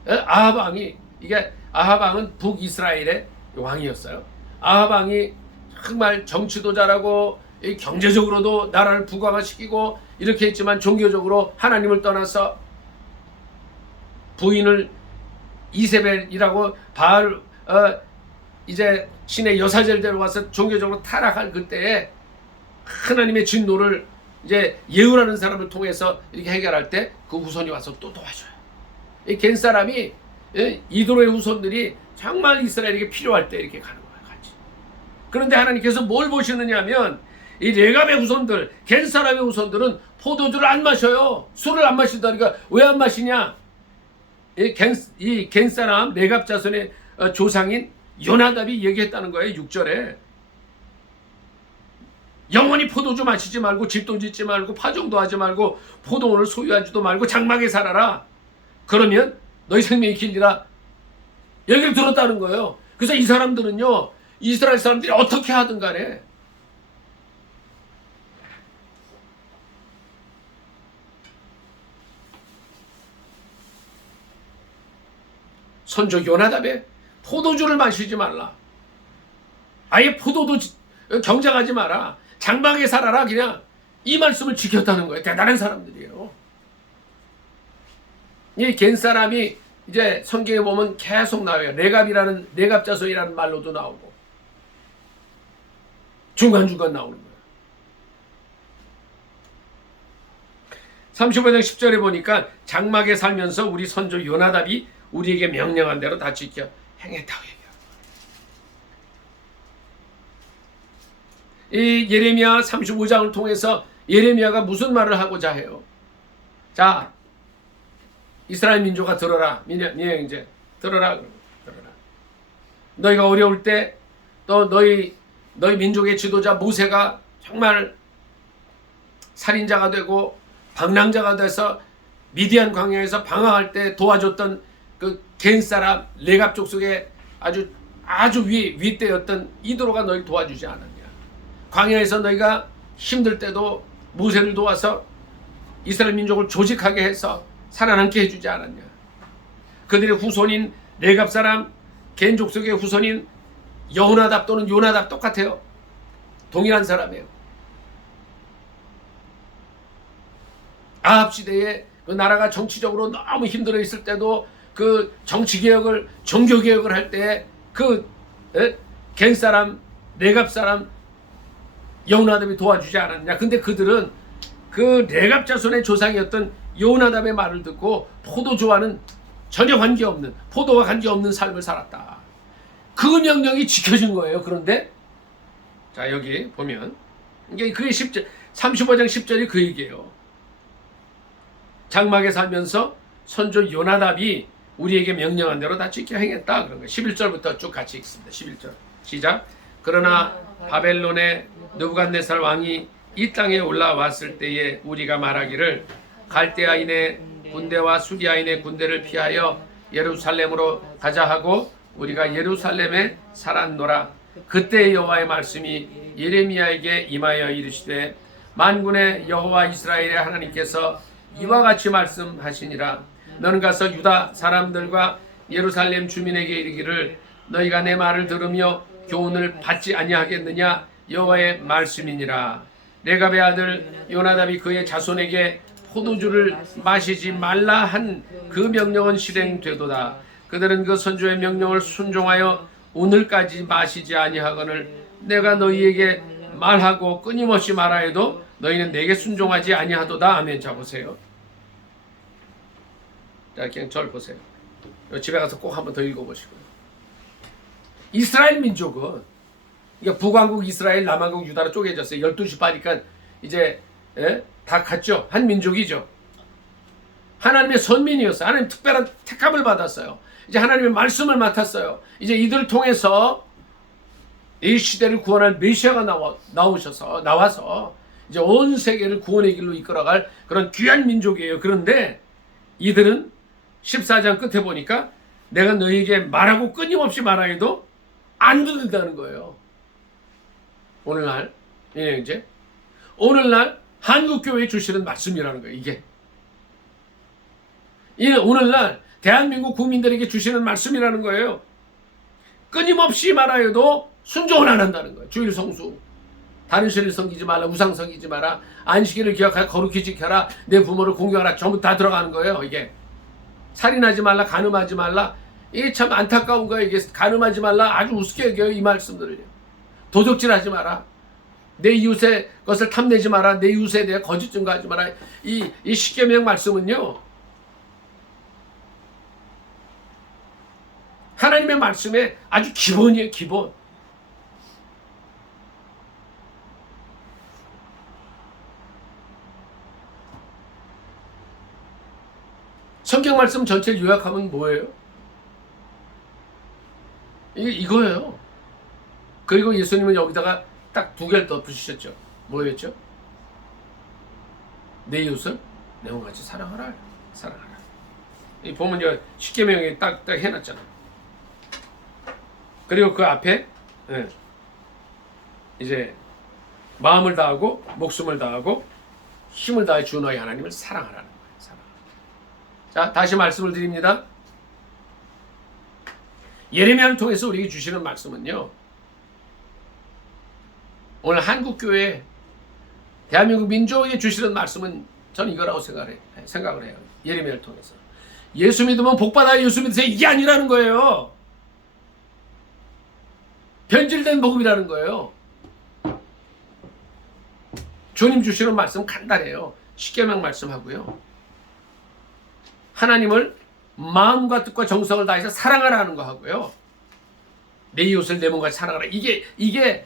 아합 왕이, 이게 아합 왕은 북이스라엘의 왕이었어요. 아합 왕이 정말 정치도 잘하고 경제적으로도 나라를 부강화시키고 이렇게 했지만 종교적으로 하나님을 떠나서 부인을 이세벨이라고 바알 이제 신의 여사제를 데려와서 종교적으로 타락할 그때에 하나님의 진노를 이제 예후라는 사람을 통해서 이렇게 해결할 때 그 후손이 와서 또 도와줘요. 이 겐 사람이 이드로의 후손들이 정말 이스라엘에게 필요할 때 이렇게 가는 거예요, 같이. 그런데 하나님께서 뭘 보시느냐 하면 이 레갑의 후손들, 겐 사람의 후손들은 포도주를 안 마셔요. 술을 안 마신다니까. 왜 안 마시냐? 이 겐 사람 레갑 자손의 조상인 요나답이 얘기했다는 거예요. 6절에 영원히 포도주 마시지 말고 집도 짓지 말고 파종도 하지 말고 포도원을 소유하지도 말고 장막에 살아라. 그러면 너희 생명이 길리라. 얘기를 들었다는 거예요. 그래서 이 사람들은요, 이스라엘 사람들이 어떻게 하든 간에 선조 요나답의 포도주를 마시지 말라. 아예 포도도 경작하지 마라. 장막에 살아라. 그냥 이 말씀을 지켰다는 거예요. 대단한 사람들이에요. 이 겐 사람이 이제 성경에 보면 계속 나와요. 레갑 자손이라는 말로도 나오고 중간중간 나오는 거예요. 35장 10절에 보니까 장막에 살면서 우리 선조 요나답이 우리에게 명령한 대로 다 지켜 행했다고 얘기해요. 이 예레미야 35장을 통해서 예레미야가 무슨 말을 하고자 해요? 자, 이스라엘 민족아 들어라. 이제 들어라. 너희가 어려울 때 또 너희 민족의 지도자 모세가 정말 살인자가 되고 방랑자가 돼서 미디안 광야에서 방황할 때 도와줬던 그 겐 사람 레갑 족속의 아주 윗대였던 이드로가 너희를 도와주지 않았냐. 광야에서 너희가 힘들 때도 모세를 도와서 이스라엘 민족을 조직하게 해서 살아남게 해주지 않았냐. 그들의 후손인 레갑 사람 겐 족속의 후손인 여호나답 또는 요나답 똑같아요. 동일한 사람이에요. 아합 시대에 그 나라가 정치적으로 너무 힘들어 있을 때도 그 정치개혁을 종교개혁을 할 때 그 겐 사람 레갑 사람 여호나답이 도와주지 않았냐. 근데 그들은 그 레갑 자손의 조상이었던 여호나답의 말을 듣고 포도주와는 전혀 관계없는, 포도와 관계없는 삶을 살았다. 그 명령이 지켜진 거예요. 그런데 자, 여기 보면 이게 그게 10절 35장 10절이 그 얘기예요. 장막에 살면서 선조 요나답이 우리에게 명령한 대로 다 지켜 행했다. 그런 거예요. 11절부터 쭉 같이 읽습니다. 11절 시작. 그러나 바벨론의 느부갓네살 왕이 이 땅에 올라왔을 때에 우리가 말하기를 갈대아인의 군대와 수리아인의 군대를 피하여 예루살렘으로 가자 하고 우리가 예루살렘에 살았노라. 그때 여호와의 말씀이 예레미야에게 임하여 이르시되 만군의 여호와 이스라엘의 하나님께서 이와 같이 말씀하시니라. 너는 가서 유다 사람들과 예루살렘 주민에게 이르기를 너희가 내 말을 들으며 교훈을 받지 아니하겠느냐. 여호와의 말씀이니라. 레갑의 아들 요나답이 그의 자손에게 포도주를 마시지 말라 한 그 명령은 실행되도다. 그들은 그 선조의 명령을 순종하여 오늘까지 마시지 아니하거늘 내가 너희에게 말하고 끊임없이 말하여도 너희는 내게 순종하지 아니하도다. 아멘. 자, 보세요. 자, 그냥 절 보세요. 집에 가서 꼭 한번 더 읽어보시고요. 이스라엘 민족은 그러니까 북왕국 이스라엘, 남왕국 유다로 쪼개졌어요. 12시 파니까 이제 다 갔죠. 한 민족이죠. 하나님의 선민이었어요. 하나님 특별한 택함을 받았어요. 이제 하나님의 말씀을 맡았어요. 이제 이들을 통해서 이 시대를 구원할 메시아가 나와서 이제 온 세계를 구원의 길로 이끌어갈 그런 귀한 민족이에요. 그런데 이들은 14장 끝에 보니까 내가 너희에게 말하고 끊임없이 말하여도 안 듣는다는 거예요. 오늘날 이제 오늘날 한국교회에 주시는 말씀이라는 거예요. 이게 오늘날 대한민국 국민들에게 주시는 말씀이라는 거예요. 끊임없이 말하여도 순종을 안 한다는 거예요. 주일 성수, 다른 신을 섬기지 말라, 우상 섬기지 마라, 안식일을 기억하여 거룩히 지켜라, 내 부모를 공경하라, 전부 다 들어가는 거예요. 이게 살인하지 말라, 간음하지 말라. 이게 참 안타까운 거예요. 이게 간음하지 말라 아주 우습게 여겨요. 이 말씀들을요. 도적질하지 마라, 내 이웃의 것을 탐내지 마라, 내 이웃에 대해 거짓 증거하지 마라. 이 십계명 말씀은요, 하나님의 말씀의 아주 기본이에요. 기본. 성경 말씀 전체를 요약하면 뭐예요? 이거예요. 그리고 예수님은 여기다가 딱 두 개를 덧붙이셨죠. 뭐였죠? 내 이웃을 내 몸같이 사랑하라. 사랑하라. 이 보면 십계명에 딱 해놨잖아. 그리고 그 앞에 이제 마음을 다하고 목숨을 다하고 힘을 다해 주 너희 하나님을 사랑하라는 거예요. 사랑. 자, 다시 말씀을 드립니다. 예레미야를 통해서 우리에게 주시는 말씀은요, 오늘 한국교회 대한민국 민족에게 주시는 말씀은 저는 이거라고 생각을 해요. 예레미야를 통해서 예수 믿으면 복받아 예수 믿으세요, 이게 아니라는 거예요. 변질된 복음이라는 거예요. 주님 주시는 말씀 간단해요. 십계명 말씀하고요, 하나님을 마음과 뜻과 정성을 다해서 사랑하라는 거 하고요, 내 이웃을 내 몸같이 사랑하라. 이게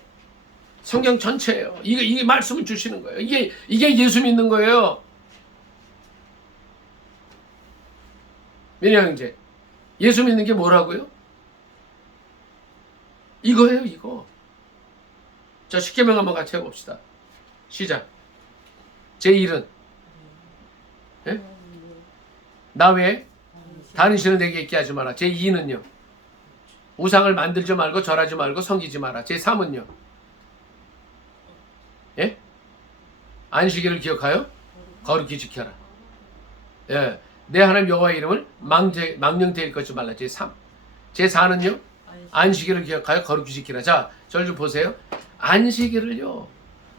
성경 전체예요. 이게 말씀을 주시는 거예요. 이게 예수 믿는 거예요. 민영 형제, 예수 믿는 게 뭐라고요? 이거예요, 이거. 자, 십계명 한번 같이 해봅시다. 시작. 제1은 나 외에 다른 신을 내게 있게 하지 마라. 제2는요, 우상을 만들지 말고 절하지 말고 섬기지 마라. 제3은요, 예? 안식일을 기억하여 거룩히 지켜라. 예. 내 하나님 여호와의 이름을 망령되이 일컫지 말라. 제3. 제4는요, 안식일을 기억하여 거룩히 지키라. 자, 저를 좀 보세요. 안식일을요,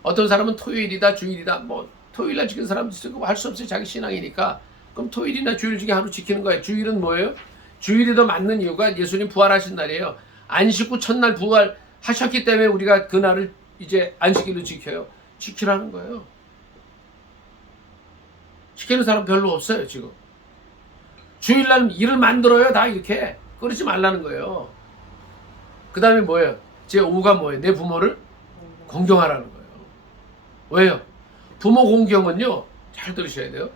어떤 사람은 토요일이다, 주일이다, 뭐 토요일날 지키는 사람도 있고 할 수 없어요. 자기 신앙이니까. 그럼 토요일이나 주일 중에 하루 지키는 거예요. 주일은 뭐예요? 주일이 더 맞는 이유가 예수님 부활하신 날이에요. 안식 후 첫날 부활하셨기 때문에 우리가 그날을 이제 안식일로 지켜요. 지키라는 거예요. 지키는 사람 별로 없어요, 지금. 주일날 일을 만들어요, 다 이렇게. 그러지 말라는 거예요. 그 다음에 뭐예요? 제5가 뭐예요? 내 부모를 공경하라는 거예요. 왜요? 부모 공경은요, 잘 들으셔야 돼요.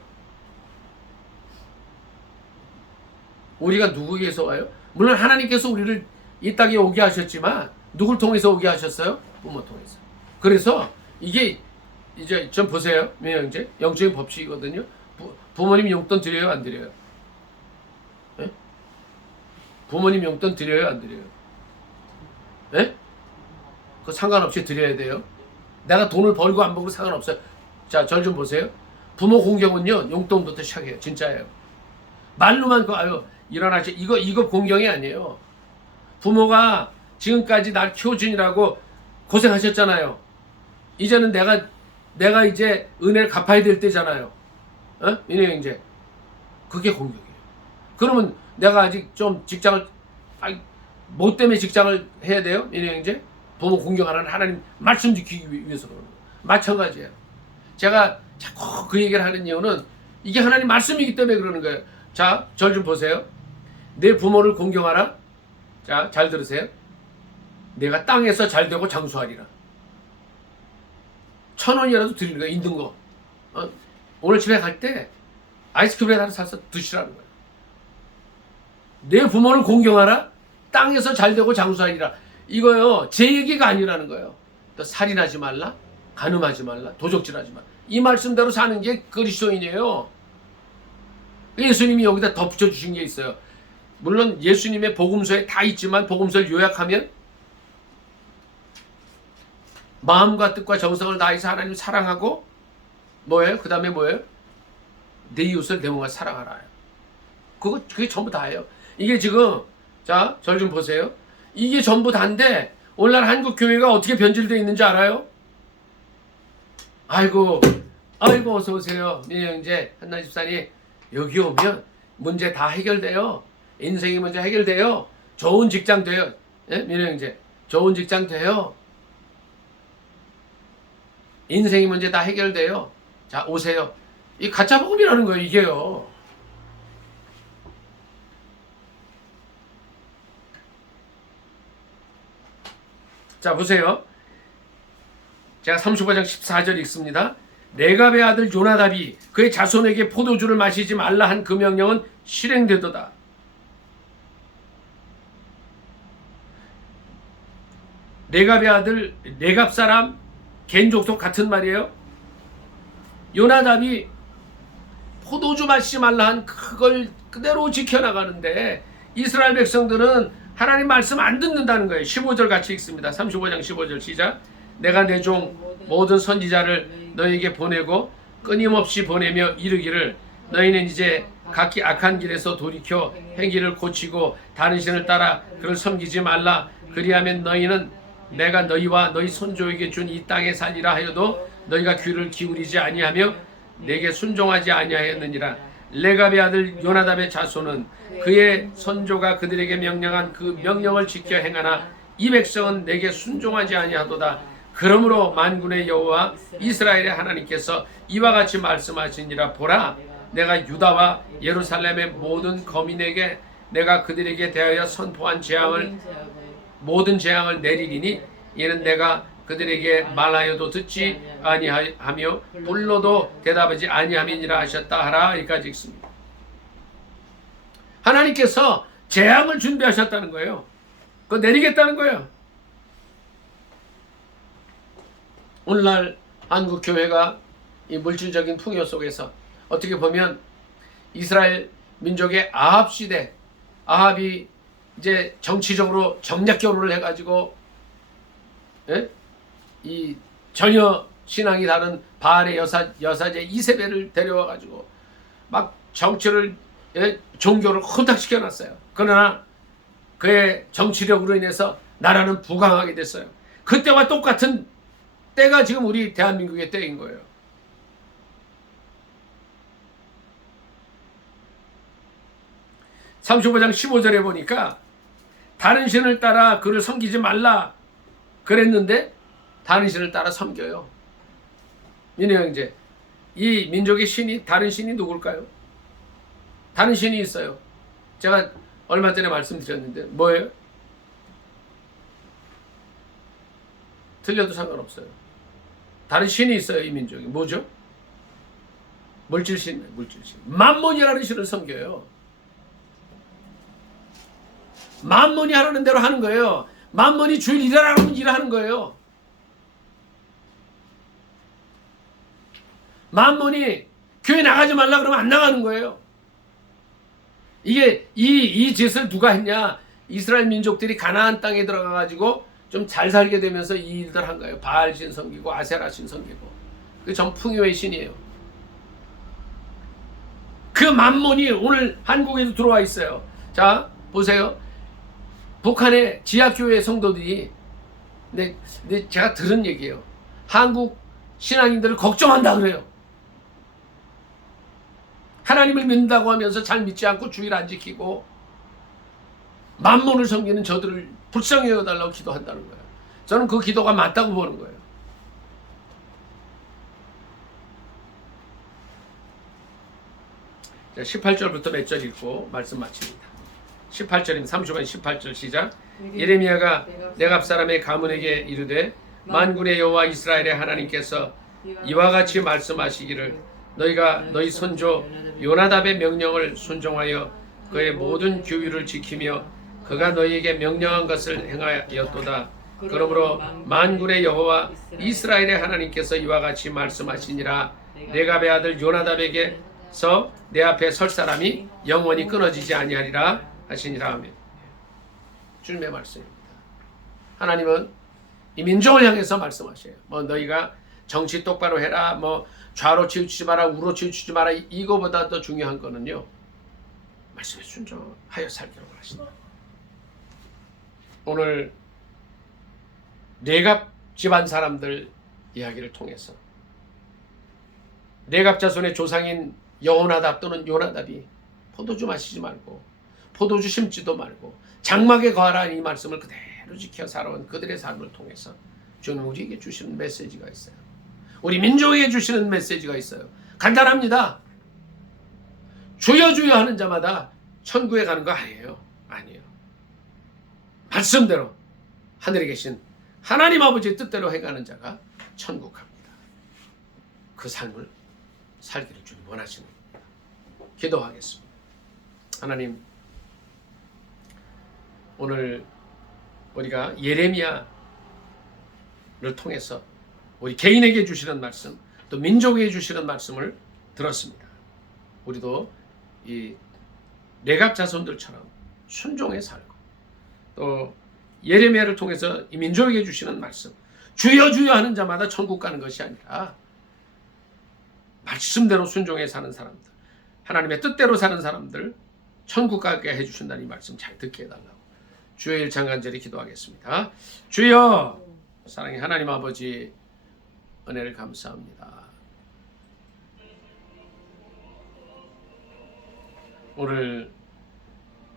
우리가 누구에게서 와요? 물론 하나님께서 우리를 이 땅에 오게 하셨지만 누굴 통해서 오게 하셨어요? 부모 통해서. 그래서 이게 이제 좀 보세요. 민영제 영적인 법칙이거든요. 부모님 용돈 드려요, 안 드려요? 예? 부모님 용돈 드려요, 안 드려요? 예? 그거 상관없이 드려야 돼요. 내가 돈을 벌고 안 벌고 상관없어요. 자, 절 좀 보세요. 부모 공경은요, 용돈부터 시작해요. 진짜예요. 말로만 일어나지. 이거 공경이 아니에요. 부모가 지금까지 날 키워주느라고 고생하셨잖아요. 이제는 내가 이제 은혜를 갚아야 될 때잖아요. 어? 은혜 이제 그게 공격이에요. 그러면 내가 아직 좀 직장을 뭐 때문에 직장을 해야 돼요? 은혜 이제 부모 공경하라는 하나님 말씀 지키기 위해서 그러는 거예요. 마찬가지예요. 제가 자꾸 그 얘기를 하는 이유는 이게 하나님 말씀이기 때문에 그러는 거예요. 자, 절 좀 보세요. 내 부모를 공경하라. 자, 잘 들으세요. 내가 땅에서 잘되고 장수하리라. 1,000원이라도 드리는 거예요. 있는 거. 오늘 집에 갈 때 아이스크림을 하나 사서 드시라는 거예요. 내 부모를 공경하라. 땅에서 잘되고 장수하리라. 이거요, 제 얘기가 아니라는 거예요. 또 살인하지 말라, 간음하지 말라, 도적질하지 말라. 이 말씀대로 사는 게 그리스도인이에요. 예수님이 여기다 덧붙여 주신 게 있어요. 물론 예수님의 복음서에 다 있지만 복음서를 요약하면 마음과 뜻과 정성을 다해서 하나님을 사랑하고 뭐예요? 그 다음에 뭐예요? 내 이웃을 내 몸과 사랑하라. 그게 전부 다예요. 이게 지금 자, 절 좀 보세요. 이게 전부 다인데 오늘날 한국 교회가 어떻게 변질되어 있는지 알아요? 아이고 어서 오세요. 민영제 한나 집사님, 여기 오면 문제 다 해결돼요. 인생의 문제 해결돼요. 좋은 직장 돼요. 예? 민영제 좋은 직장 돼요. 인생의 문제 다 해결돼요. 자, 오세요. 이 가짜 복음이라는 거예요, 이게요. 자, 보세요. 제가 35장 14절 읽습니다. 레갑의 아들 요나답이 그의 자손에게 포도주를 마시지 말라 한 그 명령은 실행되도다. 레갑의 아들 레갑 사람 겐족속 같은 말이에요. 요나답이 포도주 마시지 말라 한 그걸 그대로 지켜나가는데 이스라엘 백성들은 하나님 말씀 안 듣는다는 거예요. 15절 같이 읽습니다. 35장 15절 시작. 내가 내 종 모든 선지자를 너에게 보내고 끊임없이 보내며 이르기를 너희는 이제 각기 악한 길에서 돌이켜 행위를 고치고 다른 신을 따라 그를 섬기지 말라. 그리하면 너희는 내가 너희와 너희 손조에게 준 이 땅에 살리라 하여도 너희가 귀를 기울이지 아니하며 내게 순종하지 아니하였느니라. 레갑의 아들 요나답의 자손은 그의 선조가 그들에게 명령한 그 명령을 지켜 행하나 이 백성은 내게 순종하지 아니하도다. 그러므로 만군의 여호와 이스라엘의 하나님께서 이와 같이 말씀하시니라. 보라, 내가 유다와 예루살렘의 모든 거민에게 내가 그들에게 대하여 선포한 모든 재앙을 내리리니 이는 내가 그들에게 말하여도 듣지 아니하며 불러도 대답하지 아니함이니라 하셨다 하라. 여기까지 읽습니다. 하나님께서 재앙을 준비하셨다는 거예요. 그거 내리겠다는 거예요. 오늘날 한국 교회가 이 물질적인 풍요 속에서 어떻게 보면 이스라엘 민족의 아합 시대, 아합이 이제 정치적으로 정략 결혼을 해가지고 이 전혀 신앙이 다른 바알의 여사제 이세벨을 데려와가지고 막 정치를 종교를 혼탁시켜 놨어요. 그러나 그의 정치력으로 인해서 나라는 부강하게 됐어요. 그때와 똑같은 때가 지금 우리 대한민국의 때인 거예요. (35장 15절에) 보니까 다른 신을 따라 그를 섬기지 말라 그랬는데 다른 신을 따라 섬겨요. 민혜 형제, 이 민족의 신이, 다른 신이 누굴까요? 다른 신이 있어요. 제가 얼마 전에 말씀드렸는데 뭐예요? 틀려도 상관없어요. 다른 신이 있어요. 이 민족이 뭐죠? 물질신. 만몬이라는 신을 섬겨요. 만몬이 하라는 대로 하는 거예요. 만몬이 주일 일하라고 하면 일하는 거예요. 만몬이 교회 나가지 말라 그러면 안 나가는 거예요. 이게 이 짓을 누가 했냐? 이스라엘 민족들이 가나안 땅에 들어가 가지고 좀 잘 살게 되면서 이 일들 한 거예요. 바알 신 섬기고 아세라 신 섬기고. 그 전 풍요의 신이에요. 그 만몬이 오늘 한국에도 들어와 있어요. 자, 보세요. 북한의 지하교회 성도들이 근데 제가 들은 얘기예요. 한국 신앙인들을 걱정한다 그래요. 하나님을 믿는다고 하면서 잘 믿지 않고 주일 안 지키고 만몬을 섬기는 저들을 불쌍히 여겨달라고 기도한다는 거예요. 저는 그 기도가 맞다고 보는 거예요. 자, 18절부터 몇 절 읽고 말씀 마칩니다. 18절입니다. 35번 18절 시작. 예레미야가 네갑 사람의 가문에게 이르되 만군의 여호와 이스라엘의 하나님께서 이와 같이 말씀하시기를 너희가 너희 손조 요나답의 명령을 순종하여 그의 모든 규율을 지키며 그가 너희에게 명령한 것을 행하였도다. 그러므로 만군의 여호와 이스라엘의 하나님께서 이와 같이 말씀하시니라. 레갑의 아들 요나답에게서 내 앞에 설 사람이 영원히 끊어지지 아니하리라 하시니라 하면 주님의 말씀입니다. 하나님은 이 민족을 향해서 말씀하셔요. 뭐 너희가 정치 똑바로 해라, 뭐 좌로 치우치지 마라, 우로 치우치지 마라, 이거보다 더 중요한 거는요, 말씀에 순종하여 살기로 하신다. 오늘 레갑 집안 사람들 이야기를 통해서 레갑 자손의 조상인 여호나답 또는 요나답이 포도주 마시지 말고 포도주 심지도 말고 장막에 거하라 이 말씀을 그대로 지켜 살아온 그들의 삶을 통해서 주는 우리에게 주시는 메시지가 있어요. 우리 민족에게 주시는 메시지가 있어요. 간단합니다. 주여 주여 하는 자마다 천국에 가는 거 아니에요. 아니에요. 말씀대로 하늘에 계신 하나님 아버지의 뜻대로 해가는 자가 천국 갑니다. 그 삶을 살기를 주님 원하시는 겁니다. 기도하겠습니다. 하나님, 오늘 우리가 예레미야 통해서 우리 개인에게 주시는 말씀, 또 민족에게 주시는 말씀을 들었습니다. 우리도 이 레갑 자손들처럼 순종해 살고, 또 예레미야를 통해서 이 민족에게 주시는 말씀, 주여 주여 하는 자마다 천국 가는 것이 아니라 말씀대로 순종해 사는 사람들, 하나님의 뜻대로 사는 사람들 천국 가게 해주신다는 이 말씀 잘 듣게 해달라고 주의 일창 간절히 기도하겠습니다. 주여, 사랑의 하나님 아버지, 은혜를 감사합니다. 오늘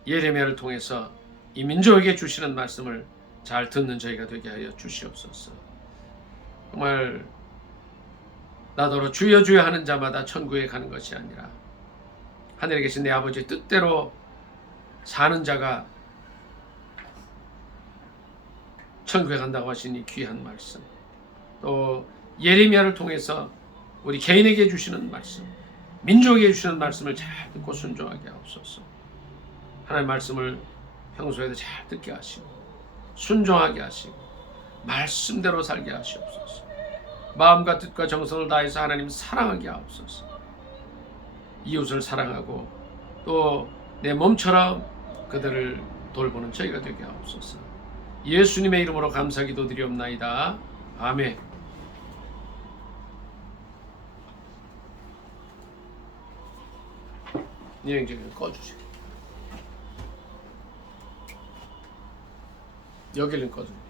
예레미야를 통해서 이 민족에게 주시는 말씀을 잘 듣는 저희가 되게 하여 주시옵소서. 정말 나더러 주여 주여 하는 자마다 천국에 가는 것이 아니라 하늘에 계신 내 아버지의 뜻대로 사는 자가 천국에 간다고 하신 이 귀한 말씀, 또 예레미야를 통해서 우리 개인에게 주시는 말씀, 민족에게 주시는 말씀을 잘 듣고 순종하게 하옵소서. 하나님의 말씀을 평소에도 잘 듣게 하시고 순종하게 하시고 말씀대로 살게 하시옵소서. 마음과 뜻과 정성을 다해서 하나님 사랑하게 하옵소서. 이웃을 사랑하고 또 내 몸처럼 그들을 돌보는 저희가 되게 하옵소서. 예수님의 이름으로 감사 기도드리옵나이다. 아멘. 이행적인 꺼주세요. 여기는 꺼주세요.